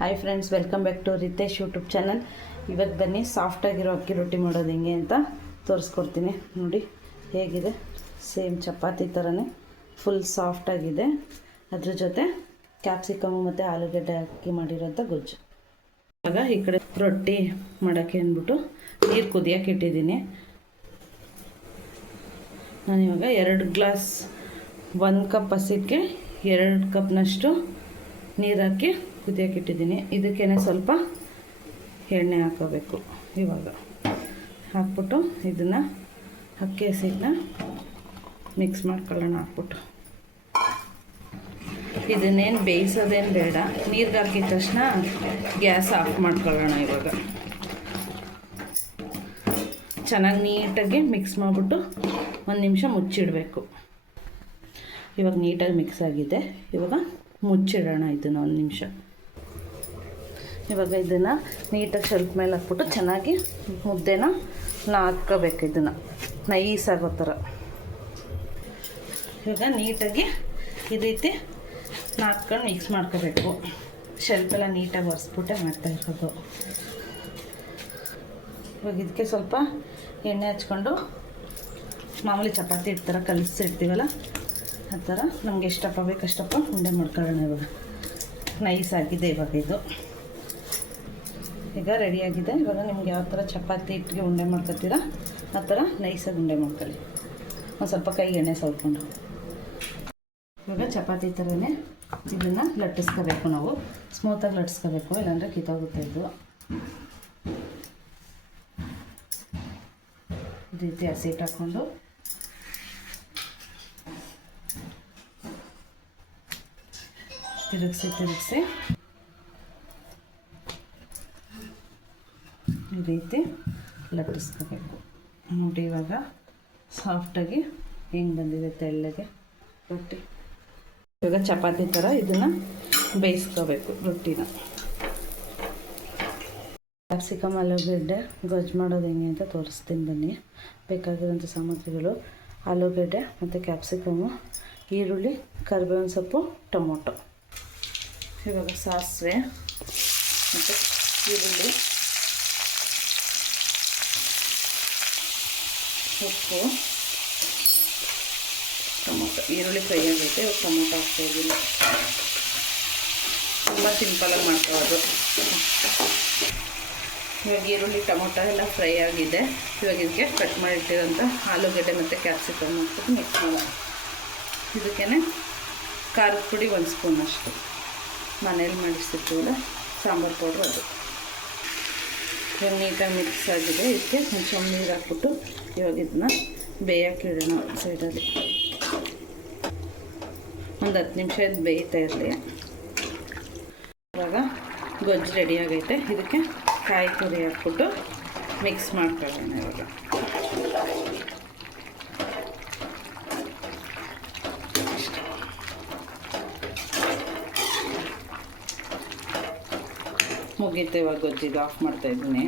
Hi friends welcome back to Ritesh YouTube channel ಇವತ್ತು ಬನ್ನಿ ಸಾಫ್ಟಾಗಿರೋ ಅಕ್ಕಿ ರೊಟ್ಟಿ ಮಾಡೋದು ಹೆಂಗೆ ಅಂತ ತೋರಿಸ್ಕೊಡ್ತೀನಿ. ನೋಡಿ, ಹೇಗಿದೆ? ಸೇಮ್ ಚಪಾತಿ ಥರನೇ ಫುಲ್ ಸಾಫ್ಟಾಗಿದೆ ಅದ್ರ ಜೊತೆ ಕ್ಯಾಪ್ಸಿಕಮು ಮತ್ತು ಆಲೂಗಡ್ಡೆ ಹಾಕಿ ಮಾಡಿರೋಂಥ ಗೊಜ್ಜು. ಇವಾಗ ಈ ಕಡೆ ರೊಟ್ಟಿ ಮಾಡೋಕ್ಕೆ ಅಂದ್ಬಿಟ್ಟು ನೀರು ಕುದಿಯೋಕೆ ಇಟ್ಟಿದ್ದೀನಿ. ನಾನಿವಾಗ ಎರಡು ಗ್ಲಾಸ್ ಒಂದು ಕಪ್ ಹಸಿಕ್ಕೆ ಎರಡು ಕಪ್ನಷ್ಟು ನೀರು ಹಾಕಿ ಕುದಿಯೋಕೆ ಇಟ್ಟಿದ್ದೀನಿ. ಇದಕ್ಕೇನೆ ಸ್ವಲ್ಪ ಎಣ್ಣೆ ಹಾಕೋಬೇಕು ಇವಾಗ. ಹಾಕ್ಬಿಟ್ಟು ಇದನ್ನು ಅಕ್ಕಿ ಹಸಿನ ಮಿಕ್ಸ್ ಮಾಡ್ಕೊಳ್ಳೋಣ ಹಾಕ್ಬಿಟ್ಟು. ಇದನ್ನೇನು ಬೇಯಿಸೋದೇನು ಬೇಡ. ನೀರಿಗೆ ಹಾಕಿದ ತಕ್ಷಣ ಗ್ಯಾಸ್ ಆಫ್ ಮಾಡ್ಕೊಳ್ಳೋಣ ಇವಾಗ. ಚೆನ್ನಾಗಿ ನೀಟಾಗಿ ಮಿಕ್ಸ್ ಮಾಡಿಬಿಟ್ಟು ಒಂದು ನಿಮಿಷ ಮುಚ್ಚಿಡಬೇಕು. ಇವಾಗ ನೀಟಾಗಿ ಮಿಕ್ಸ್ ಆಗಿದೆ. ಇವಾಗ ಮುಚ್ಚಿಡೋಣ ಇದನ್ನು ಒಂದು ನಿಮಿಷ. ಇವಾಗ ಇದನ್ನು ನೀಟಾಗಿ ಶೆಲ್ಫ್ ಮೇಲೆ ಹಾಕ್ಬಿಟ್ಟು ಚೆನ್ನಾಗಿ ಮುದ್ದೆನ ನಾದ್ಕೋಬೇಕು ಇದನ್ನು. ನೈಸ್ ಆಗೋ ಥರ. ಇವಾಗ ನೀಟಾಗಿ ಈ ರೀತಿ ನಾದ್ಕೊಂಡು ಮಿಕ್ಸ್ ಮಾಡ್ಕೋಬೇಕು. ಶೆಲ್ಫೆಲ್ಲ ನೀಟಾಗಿ ಒರೆಸ್ಬಿಟ್ಟೆ ಮಾಡ್ತಾ ಇರೋದು. ಇವಾಗ ಇದಕ್ಕೆ ಸ್ವಲ್ಪ ಎಣ್ಣೆ ಹಚ್ಕೊಂಡು ಮಾಮೂಲಿ ಚಪಾತಿ ಇಡ್ತಾರ ಕಲಿಸಿರ್ತೀವಲ್ಲ ಆ ಥರ. ನಮ್ಗೆ ಎಷ್ಟಪ್ಪ ಬೇಕು ಅಷ್ಟಪ್ಪ ಉಂಡೆ ಮಾಡ್ಕೊಳ್ಳೋಣ ಇವಾಗ. ನೈಸ್ ಆಗಿದೆ ಇವಾಗ ಇದು. ಈಗ ರೆಡಿಯಾಗಿದೆ. ಇವಾಗ ನಿಮ್ಗೆ ಯಾವ ಥರ ಚಪಾತಿ ಹಿಟ್ಟಿಗೆ ಉಂಡೆ ಮಾಡ್ಕೊತೀರಾ, ಆ ಥರ ನೈಸಾಗಿ ಉಂಡೆ ಮಾಡ್ಕೊಳ್ಳಿ. ಒಂದು ಸ್ವಲ್ಪ ಕೈ ಎಣ್ಣೆ ಸವರ್ಕೊಂಡು ಇವಾಗ ಚಪಾತಿ ಥರನೇ ಇದನ್ನು ಲಟ್ಟಿಸ್ಕೋಬೇಕು ನಾವು. ಸ್ಮೂತಾಗಿ ಲಟ್ಟಿಸ್ಕೋಬೇಕು, ಇಲ್ಲಾಂದರೆ ಕಿತ್ತೋಗುತ್ತೆ ಇದು. ರೀತಿ ಹಸಿಟ್ಟು ಹಾಕ್ಕೊಂಡು. ತಿರುಗಿಸಿ ತಿರುಗಿಸಿ. ಈ ರೀತಿ ಲಟ್ಟಿಸ್ಕೋಬೇಕು. ನೋಡಿ ಇವಾಗ ಸಾಫ್ಟಾಗಿ ಹೆಂಗೆ ಬಂದಿದೆ ತೆಳ್ಳಗೆ ರೊಟ್ಟಿ. ಇವಾಗ ಚಪಾತಿ ಥರ ಇದನ್ನು ಬೇಯಿಸ್ಕೋಬೇಕು ರೊಟ್ಟಿನ. ಕ್ಯಾಪ್ಸಿಕಮ್ ಆಲೂಗಡ್ಡೆ ಗೊಜ್ಜು ಮಾಡೋದು ಹೆಂಗೆ ಅಂತ ತೋರಿಸ್ತೀನಿ ಬನ್ನಿ. ಬೇಕಾಗಿರೋಂಥ ಸಾಮಗ್ರಿಗಳು ಆಲೂಗಡ್ಡೆ ಮತ್ತು ಕ್ಯಾಪ್ಸಿಕಮು, ಈರುಳ್ಳಿ, ಕರಿಬೇವಿನ ಸೊಪ್ಪು, ಟೊಮೊಟೊ. ಇವಾಗ ಸಾಸಿವೆ ಮತ್ತು ಈರುಳ್ಳಿ. ಉಪ್ಪು. ಟೊಮೊಟೊ, ಈರುಳ್ಳಿ ಫ್ರೈ ಆಗೈತೆ ಇವಾಗ ಟೊಮೊಟೊ ಹಾಕ್ತಾಯಿದ್ದೀನಿ ತುಂಬ ಸಿಂಪಲಾಗಿ ಮಾಡ್ಕೊಳ್ಳೋದು ಇವಾಗ ಈರುಳ್ಳಿ, ಟೊಮೊಟೊ ಎಲ್ಲ ಫ್ರೈ ಆಗಿದೆ. ಇವಾಗ ಇದಕ್ಕೆ ಕಟ್ ಮಾಡಿಟ್ಟಿರೋಂಥ ಆಲೂಗಡ್ಡೆ ಮತ್ತು ಕ್ಯಾಪ್ಸಿಕಮ್ ಹಾಕ್ಬಿಟ್ಟು ಮಿಕ್ಸ್ ಮಾಡೋಣ. ಇದಕ್ಕೇ ಖಾರದ ಪುಡಿ ಒಂದು ಸ್ಪೂನ್ ಅಷ್ಟು ಮನೇಲಿ ಮಾಡಿಸಿರ್ತೀವಲ್ಲ, ಸಾಂಬಾರು ಪೌಡ್ರು ಅದು. ಇವಾಗ ನೀಟಾಗಿ ಮಿಕ್ಸ್ ಆಗಿದೆ. ಇದಕ್ಕೆ కొంచెం ನೀರು ಹಾಕ್ಬಿಟ್ಟು ಇವಾಗ ಇದನ್ನ ಬೇಯಕ್ಕೆ ಇಡೋಣ ಸೈಡಲ್ಲಿ ಒಂದು ಹತ್ತು ನಿಮಿಷ ಇದು ಬೇಯ್ತಾ ಇರಲಿ. ಇವಾಗ ಗೊಜ್ಜು ರೆಡಿ ಆಗೈತೆ. ಇದಕ್ಕೆ ಕಾಯಿ ತುರಿ ಹಾಕ್ಬಿಟ್ಟು ಮಿಕ್ಸ್ ಮಾಡ್ಕೊಳ್ಳೋಣ ಇವಾಗ. ಮುಗೀತು ಇವಾಗ ಗೊಜ್ಜಿದು ಆಫ್ ಮಾಡ್ತಾ ಇದ್ದೀನಿ.